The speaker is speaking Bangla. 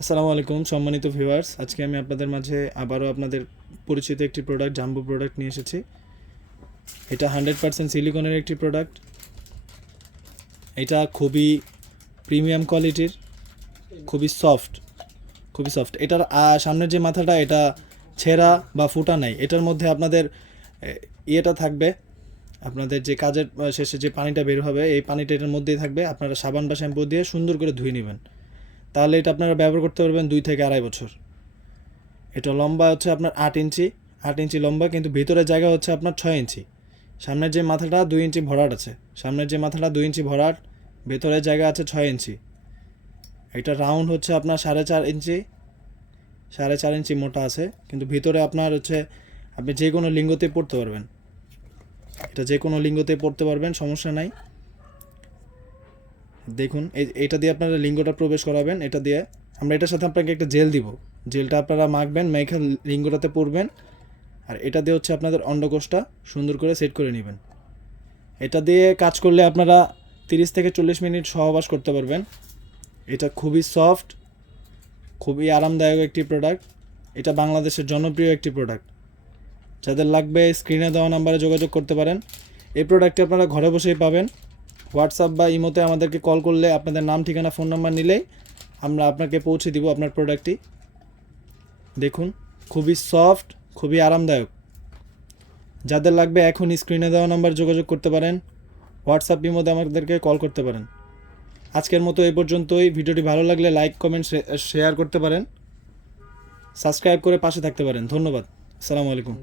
আসসালামু আলাইকুম সম্মানিত ভিউয়ার্স, আজকে আমি আপনাদের মাঝে আবারও আপনাদের পরিচিত একটি প্রোডাক্ট জাম্বো প্রোডাক্ট নিয়ে এসেছি। এটা 100% সিলিকনের একটি প্রোডাক্ট। এটা খুবই প্রিমিয়াম কোয়ালিটির, খুবই সফট। এটার সামনের যে মাথাটা এটা ছেঁড়া বা ফুটা নাই। এটার মধ্যে আপনাদের ইয়েটা থাকবে, আপনাদের যে কাজের শেষে যে পানিটা বের হবে এই পানিটা এটার মধ্যেই থাকবে। আপনারা সাবান বা শ্যাম্পু দিয়ে সুন্দর করে ধুয়ে নেবেন, তাহলে এটা আপনারা ব্যবহার করতে পারবেন 2 থেকে আড়াই বছর। এটা লম্বা হচ্ছে আপনার 8 ইঞ্চি লম্বা, কিন্তু ভিতরের জায়গা হচ্ছে আপনার 6 ইঞ্চি। সামনের যে মাথাটা 2 ইঞ্চি ভরাট আছে, ভেতরের জায়গা আছে 6 ইঞ্চি। এটা রাউন্ড হচ্ছে আপনার 4.5 ইঞ্চি মোটা আছে, কিন্তু ভিতরে আপনার হচ্ছে আপনি যে কোনো লিঙ্গতে পড়তে পারবেন। এটা যে কোনো লিঙ্গতে পড়তে পারবেন, সমস্যা নাই। দেখুন এটা দিয়ে আপনারা লিঙ্গটা প্রবেশ করাবেন। এটা দিয়ে আমরা এটার সাথে আপনাকে একটা জেল দিব, জেলটা আপনারা মাখবেন, মেখে লিঙ্গটাতে পরবেন। আর এটা দিয়ে হচ্ছে আপনাদের অন্ডকোষটা সুন্দর করে সেট করে নেবেন। এটা দিয়ে কাজ করলে আপনারা 30 থেকে 40 মিনিট সহবাস করতে পারবেন। এটা খুবই সফট, খুবই আরামদায়ক একটি প্রোডাক্ট। এটা বাংলাদেশের জনপ্রিয় একটি প্রোডাক্ট। যাদের লাগবে স্ক্রিনে দেওয়া নাম্বারে যোগাযোগ করতে পারেন। এই প্রোডাক্টটি আপনারা ঘরে বসেই পাবেন। হোয়াটসঅ্যাপ বা ইমোতে আমাদেরকে কল করলে আপনাদের নাম, ঠিকানা, ফোন নাম্বার নিলেই আমরা আপনাকে পৌঁছে দিব আপনার প্রোডাক্টটি। দেখুন খুবই সফট, খুবই আরামদায়ক। যাদের লাগবে এখন স্ক্রিনে দেওয়া নাম্বার যোগাযোগ করতে পারেন, হোয়াটসঅ্যাপ ইমোতে আমাদেরকে কল করতে পারেন। আজকের মতো এই পর্যন্তই। ভিডিওটি ভালো লাগলে লাইক, কমেন্ট, শেয়ার করতে পারেন, সাবস্ক্রাইব করে পাশে থাকতে পারেন। ধন্যবাদ। আসসালামু আলাইকুম।